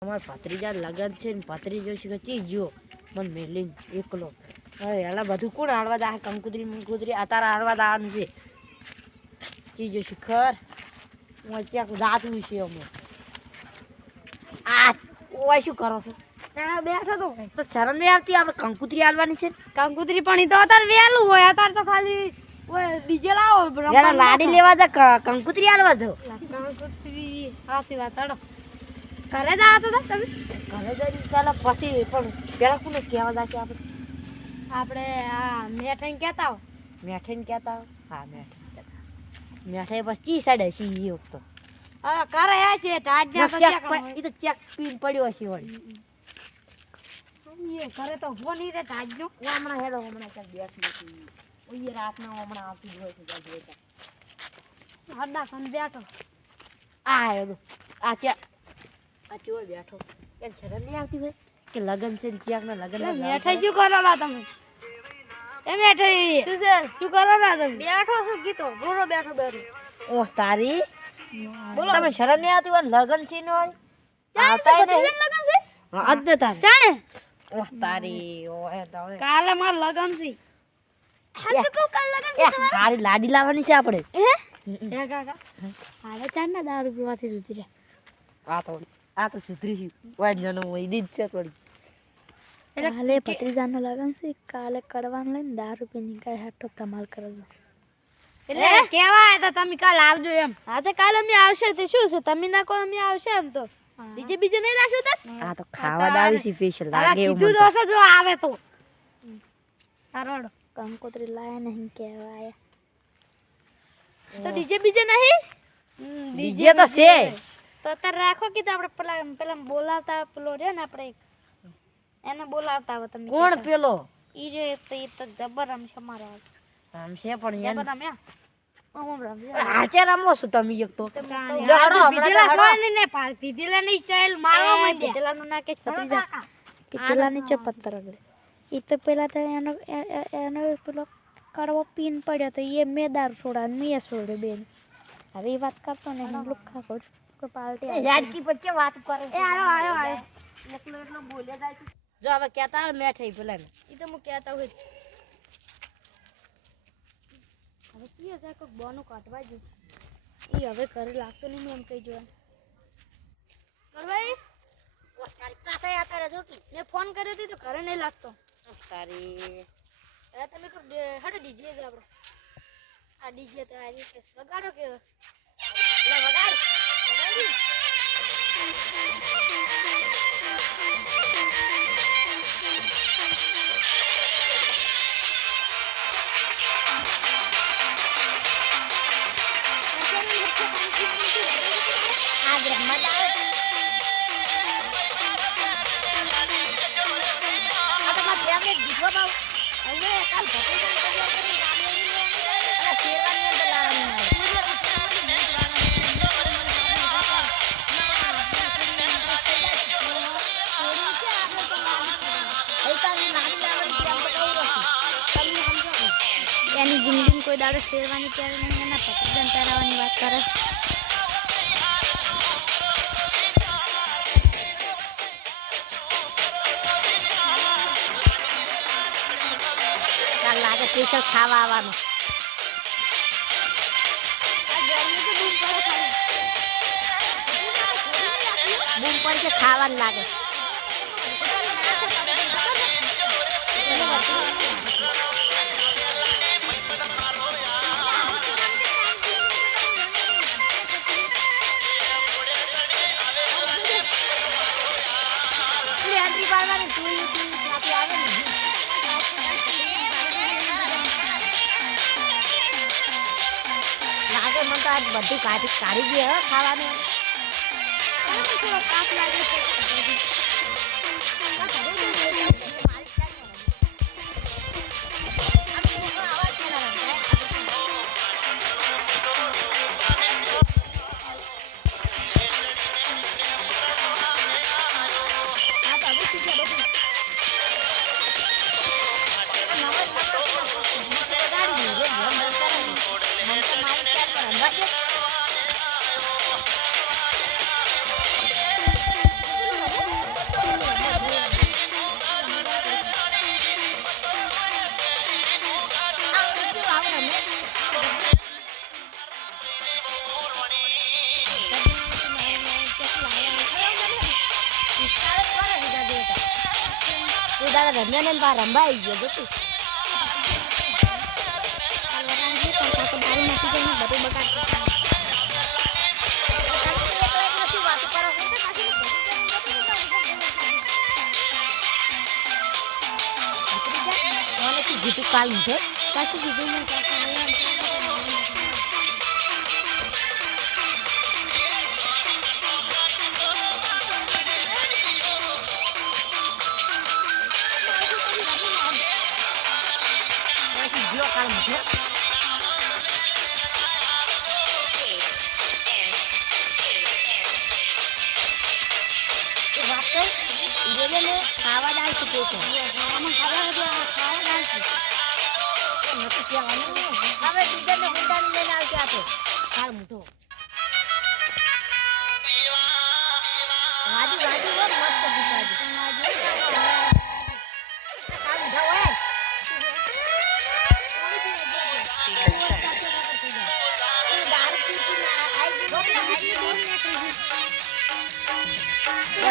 અમાર ભત્રીજા લગન છે ને ભત્રીજો છે ચી ગયો મન મેલીન એકલો હવે એલા બધું કોણ હાલવા દા કંકુતરી મંકુતરી આતાર હાલવા દાવાનું છે ચીજો શિખર હું ક્યાંક દાતું છે અમે આ ઓય શું કરો છો ત્યાં બેઠો તો શરમ નહીં આવતી આપણે કંકુતરી હાલવાની છે કંકુતરી પણ તો અત્યારે વહેલું હોય અત્યારે તો ખાલી ઓય ડીજે લાવો યાર લાડી લેવા જા કંકુતરી હાલવા જાવ કંકુતરી હાસી વાત હડો ઘરે જ આવતો હતા તમે ઘરે જઈને ચાલો પછી પણ પેલા કોને કહેવા દા છે આપણે આ મેઠાઈને કહેતા હો મેઠાઈને કહેતા હા મેઠાઈ બસ ચી સાઈડ હશે એ વખતો હવે કરે આ છે તાજા તો ચેક એ તો ચેક પીન પડ્યો હશે વળી એ ઘરે તો ઉભો નહીં રે તાજો હમણાં હેડો હમણાં ક્યાંક બેસી ઓય રાતના હમણાં આવતી હોય છે ત્યાં જોઈતા હડા કન બેઠો આ આવ્યો આ ચેક આ ચો બેઠો કેમ શરમ નહીં આવતી હોય કે લગન છે ક્યાંક ના લગન મેઠાઈ શું કરો લા તમે એ મેઠાઈ શું છે શું કરો લા તમે બેઠો શું ગીતો બોલો બેઠો ઓહ તારી બોલો તમે શરમ નહીં આવતી હોય લગન છે નો આવતા નહીં લગન છે અદ તાર જાણે ઓહ તારી ઓય દવે કાલે માર લગન છે હા શું કાલ લગન છે તારી લાડી લાવવાની છે આપણે હે કાકા હાલે ચાર ના દારૂ પીવાથી સુધરી રહ્યા આ તો સુધરી છે ઓય જનો હોય દીધ છે થોડી કાલે ભત્રીજાનો લગન છે કાલે કરવાનું લઈને દારૂ પીને કાંઈ હાટો ધમાલ કરો છો એટલે કેવા હતા તમે કાલ આવજો એમ હા તો કાલે અમે આવશે તે શું છે તમે ના કો અમે આવશે એમ તો બીજે નહીં લાશું તો આ તો ખાવા દાવી છે સ્પેશિયલ લાગે એવું કીધું તો હશે જો આવે તો હારોડ કંકોત્રી લાયા નહીં કહેવાય તો ડીજે બીજે નહીં ડીજે તો છે તો અત્યારે રાખો કીધું આપણે પેલા બોલાવતા પેલો રહ્યો ને આપણે એને બોલાવતા આવે તમે કોણ પેલો ઈ જો એ તો જબર રમશે મારો આમ છે પણ યાર જબર રમ્યા હાચે રમો છો તમે એક તો પીધેલા ની ચાલ મારવા માંડ્યા પીધેલાનું ના કે છત્રીજા પીધેલાની ચો પત્તર અગડે ઈ તો પેલા તો એનો પેલો કડવો પીન પડ્યો તો એ મેં દારૂ છોડા મેં છોડ્યો બેન હવે એ વાત કરતો ને લુખા છોડ કોઈ પાલટી યાડકી પછી વાત કરે એ આયો એટલો બોલે જાય છે જો હવે કહેતા હોય મેઠાઈ પેલા ઈ તો હું કહેતા હોય હવે કીએ જાય કોઈ બોનું કાઢવા જો ઈ હવે ઘરે લાગતો નહીં હું એમ કહી જોવા કરવાઈ તારી પાસે આતા રહેજો કે મેં ફોન કર્યો હતો તો ઘરે નહીં લાગતો તારી હવે તમે કો હડો ડીજે જ આપણો આ ડીજે તો આ રીતે વગાડો કે લે વગાડ એની જિંદગીમાં કોઈ દાડો શેરવાની ત્યારે નહીં એના ભત્રીજાને પહેરાવાની વાત કરે કાલ લાગે સ્પેશિયલ ખાવા આવવાનું બૂમ પડી છે ખાવાનું લાગે લાગે મને તો આજ બધું કાઢી દે હો ખાવાનું દાડા રમ્યા ને બહાર રંબા આવી ગયો જોતું જીતું કાલ છે પાછી જીતું ને જીઓ કાલ મુઠે વાત કર ઇરેલે ખાવા દાલ છે કે છે આમાં ખાવા દાલ છે નથી કહેવાનું હવે બીજાને ગુંડાને લઈને આવશે આપે કાલ મુઠો વાજી વાજી બહુ મસ્ત દીપાજી કાલ મુઠો હોય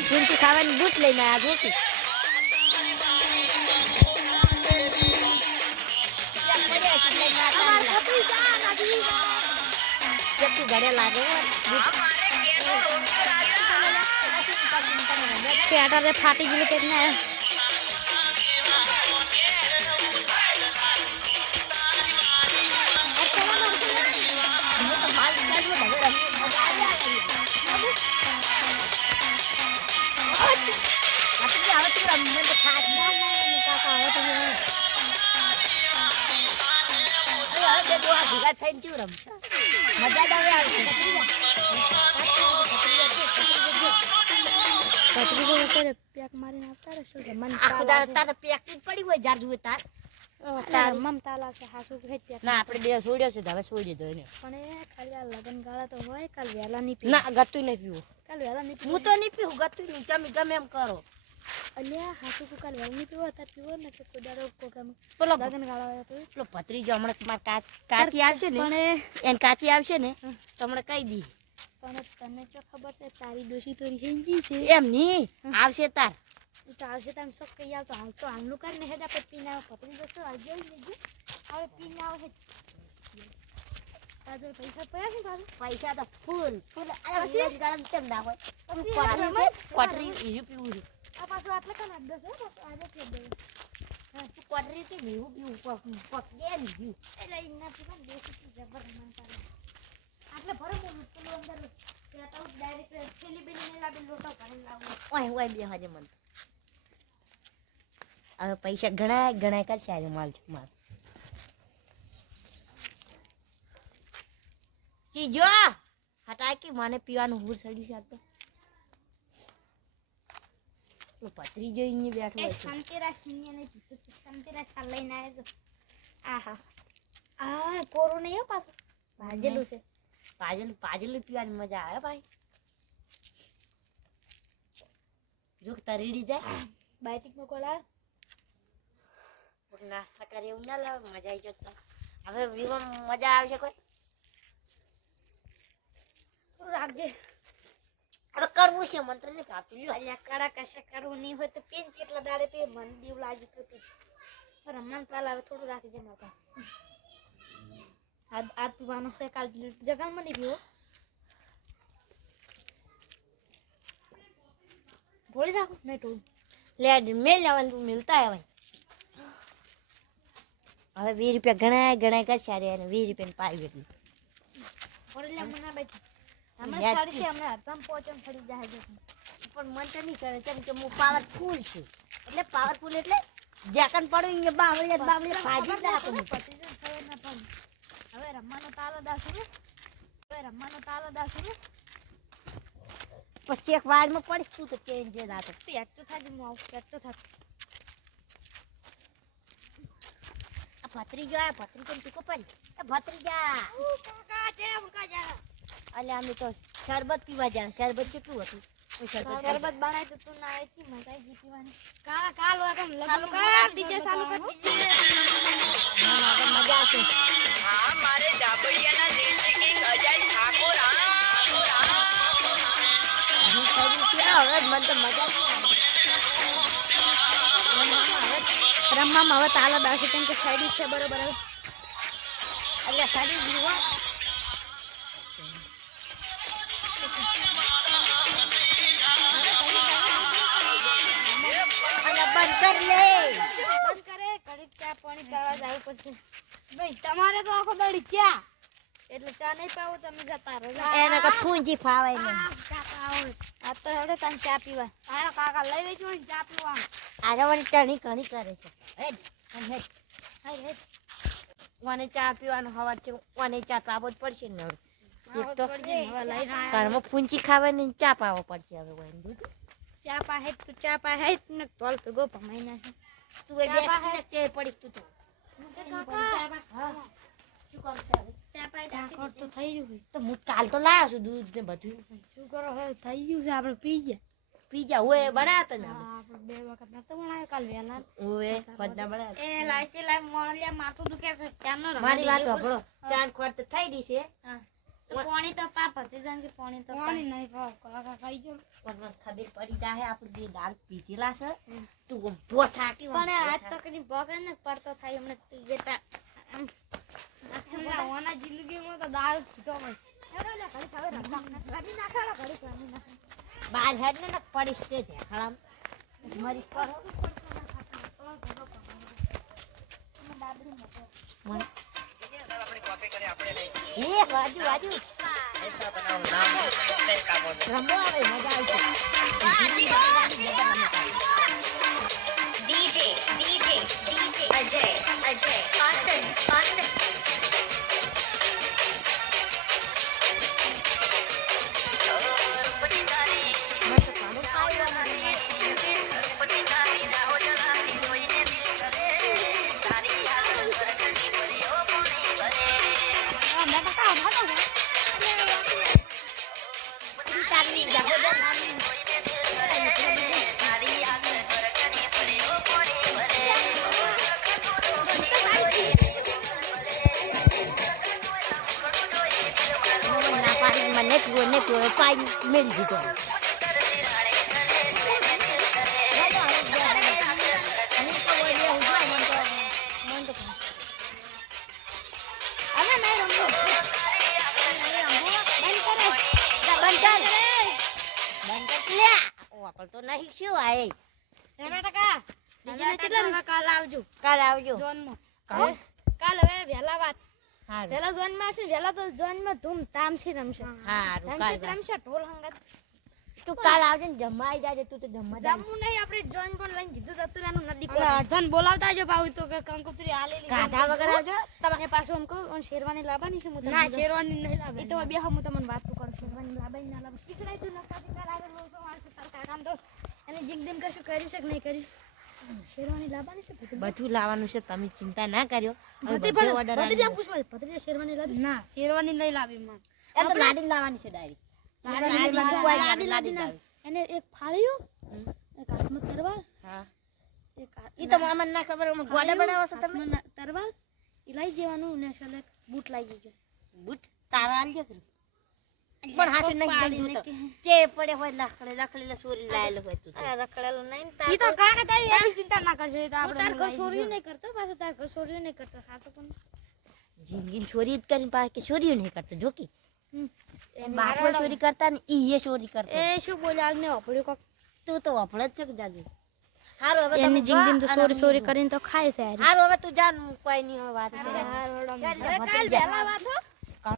झुंटी खावानी बूट लेना आ जोती કેટલી ઘડે લાગે પેટારે ફાટી ગયેલું કેટલે ભેગા થઈને ચૂ રમશે મજા જ આવે આવશે પતરી ઉપર પેક મારીને આવતા રહેશો કે મન આખો દાડો તારે પેક જ પડી હોય જાર જુએ તાર મમતા લાગે હાસુ પેક ના આપણે બે છોડ્યો છે હવે છોડી દો એને પણ એ ખાલી આ લગન ગાળા તો હોય કાલ વેલા નહીં ના ગતું નહીં પીવું કાલ વેલા નહીં હું તો નહીં પીવું ગતું નહીં તમે ગમે એમ કરો અલ્યા હાસુ કાલ વેલા નહીં પીવો તાર પીવો ને કે કોદારો કોકમ પેલો લગન ગાળા હોય તો પેલો ભત્રીજો હમણાં તમાર કાચી આવશે ને પણ એને કાચી આવશે ને તો હમણાં કહી દી પણ તને તો ખબર છે તારી દોશી તો રીંજી છે એમ નહીં આવશે તાર તો આવશે તમે શોખ કહી આવતો હાલ તો હાલનું કરીને હેડા પર પીને આવો પતરી દોસ્તો આ જોઈ લેજો હવે પીને આવો હે તાજો પૈસા પડ્યા છે તાજો પૈસા તો ફૂલ ફૂલ આ વિલેજ ગામ કેમ ના હોય કોટરી ઈરી પીવું આ પાછું આટલે કન આડ દસ આજે કે દે કોટરી થી પીવું પીવું પક દે ને પીવું એટલે ઇન્ના પીવા દેશી જબર મન કરે આટલે ભરો મોલું પેલું અંદર પેટા ડાયરેક્ટ થેલી બેની લાવી લોટો ભરીને લાવું ઓય ઓય બે હાજે મન હવે પૈસા ઘણા ઘણા કરશે આજે માલ છે માલ ચીજો હટાય કે મને પીવાનું હુર સડી છે તો પતરી જોઈને બેઠો એ છે શાંતિરાજ નિયે ને શાંતિરાજ ચાલ લઈને આવે જો આહા આ કોરો નહીં પાછો ભાજેલું છે પાજેલું પીવાની મજા આવે ભાઈ જો તરીડી જાય બાયટિક નો કોલ આવે નાસ્તા કરે એવું ના લાવે મજા આવી જતા હવે વિવામાં મજા આવશે કોઈ રાખજે હવે કરવું છે મંત્ર ને કાપી લ્યો અલ્યા કડા કશે કરવું નહીં હોય તો પેન કેટલા દાડે પે મન દીવ લાગી તો પી રમણ તાલ આવે થોડું રાખી દે માતા આ પીવાનો છે કાલ જગનમાં નહીં પીવો ભોળી રાખો નહીં ટોળું લે મેલ જવાનું મિલતા હે ભાઈ હવે 20 રૂપિયા ઘણા ઘણા કરશે અરે એને 20 રૂપિયા પાઈ ગયું ભોળી લે મને બેઠી હમણાં સાડી છે હમણાં હરતમ પોચમ સડી જાય છે પણ મન તો નહીં કરે કેમ કે હું પાવરફુલ છું એટલે પાવરફુલ એટલે જેકન પડું ને બાવળી ભાજી જ નાખું પતિજન થયો ના પણ હવે રમવાનો તાલો દાસુ ને પછી એક વારમાં પડીશ તું તો ચેન્જ જે ના તો પેક તો થાજે હું આવું પેક તો થાજ આ ભત્રીજા ટીકો પડી એ ભત્રીજા કાકા જા અલે અમે તો શરબત પીવા જા શરબત કેટલું હતું શરબત બનાય તો તું ના આવી મજા આવી પીવાની કાલ વાગમ ચાલુ કર ડીજે ચાલુ કર દીજે મજા આવશે હા મારે ડાબડિયાના દેશી કિંગ અજય ઠાકોર હવે મને તો મજા રમવામાં હવે તાલે દાશે કેમ કે સાઈડ છે બરોબર હવે એટલે સાડી જીવો અને બંધ કર લે બંધ કરે ઘડીક ચા પાણી પીવા જવું પડશે ભાઈ તમારે તો આખો દડી ચા એટલે ચા નહીં પાવો તમે જતા રહો એને કે ફૂંજી ફાવે ને ચા પાવો આ તો હેડો તને ચા પીવા તારા કાકા લઈ લેજો ને ચા પીવા આરવણી ટણી કણી કરે છે હેડ હેડ હાય હેડ મને ચા પીવાનું હવા છે મને ચા પાવો જ પડશે ને હવે એક તો હવે લઈને આયા ઘરમાં ફૂંચી ખાવાની ચા પાવો પડશે હવે કોઈ દૂધ ચા પા હેડ તું ચા પા હેડ ને તોલ ભેગો ભમાઈ નાખે તું એ બેસ ને ચે પડીશ તું તો હા શું કામ છે હવે? ચા પા ચા તો થઈ ગયું તો હું કાલ તો લાવ્યો છું દૂધ ને બધું શું કરો હવે થઈ ગયું છે આપણે પી ગયા પીજા હોય બનાવતો ને આપણે બે વખત નતો બનાવ્યો કાલ વેલા ઓએ બધા બનાવ એ લાઈસી લાઈ મોળિયા માથું દુખે છે ચાનો મારી વાત સાંભળો ચાંદ ખોટ તો થઈ ગઈ છે તો પાણી તો પાપ હતી જાન કે પાણી તો પાણી નહીં પાવ કાકા ખાઈ જો પણ મને ખબર પડી જાય આપણે બે દાળ પીધેલા છે તું ઊભો થાકી પણ આજ તો કદી ભોગે ને પડતો થાય હમણે બેટા ઓના જિંદગીમાં તો દાળ પીધો હોય હેડો લે ઘડી ખાવે રડી નાખાડો ઘડી રડી નાખો બાર હેડ ને પડીશ તે હળામ મારી કરો એ વાજુ વાજુ રમો આવે મજા આવશે DJ અજય પાટણ મને પીવો પાઈ મેળી દીધો તો નહીં શું આય કાલ આવજો કાલ આવજો જોનમાં કાલે કાલ હવે વહેલા વાત હારું વહેલા જોનમાં આવશે વહેલા તો જોનમાં ધૂમધામથી રમશે હારું રમશે કાલ રમશે ઢોલ હંગાત તું કાલ આવજે ને જમવા આવી જાજે તું તો જમવા જા જમવું નહીં આપણે જોઈન પણ લઈને કીધું તો તું નદી પર અર્ધન બોલાવતા જો પાઉ તો કે કંકોત્રી આલેલી ગાધા વગર આવજો તમે પાછું એમ કહું અને શેરવાની લાવવાની છે હું ના શેરવાની નહીં લાવે એ તો બે હું તમને વાત કરું શેરવાની લાવવાની ના લાવે શીખડાઈ તું નકાતી કાલ આગળ લોસો મારશે તાર કાકામ તો એને જિંદગીમ કશું કર્યું છે કે નહીં કર્યું શેરવાની લાવવાની છે બધું લાવવાનું છે તમે ચિંતા ના કર્યો હવે બધી બધો order આવી બધી ગયો. પૂછવા બધી શેરવાની લાવી ના શેરવાની નહીં લાવી માં એ તો લાડી લાવવાની છે ડાયરી લાડી લાવી એને એક ફાળ્યું એક હાથમાં તરવાર હા એક ઈ તો મને ના ખબર અમે ગોડા બનાવો છો તમે હાથમાં તરવાર ઈ લઈ જવાનું ને સલે બૂટ લઈ જજો બૂટ તારા આલજે કરું પણ હાસુ નહીં દઉં તો જે પડે હોય લખડેલા સોરી લાયેલો હોય તું અરે રખડેલું નહીં ઈ તો કાકા તારી એની ચિંતા ના કરશો ઈ તો આપણે તાર ઘર સોરી નહીં કરતો પાછો તાર ઘર સોરી નહીં કરતો સાતો પણ જિંદગી ચોરી જ કરીને પાછા કે ચોરી નહીં કરતો જોકી એને બાપો ચોરી કરતા ને ઈ એ ચોરી કરતો એ શું બોલ્યા મેં ઓપડ્યું કોક તું તો વપડ જ છે કે જાજુ હારું હવે એની તમે જિંદગી તો સોરી સોરી કરીને તો ખાય છે હારું હવે તું જા ને કોઈ નહીં હવે વાત કાલ વહેલા વાત હો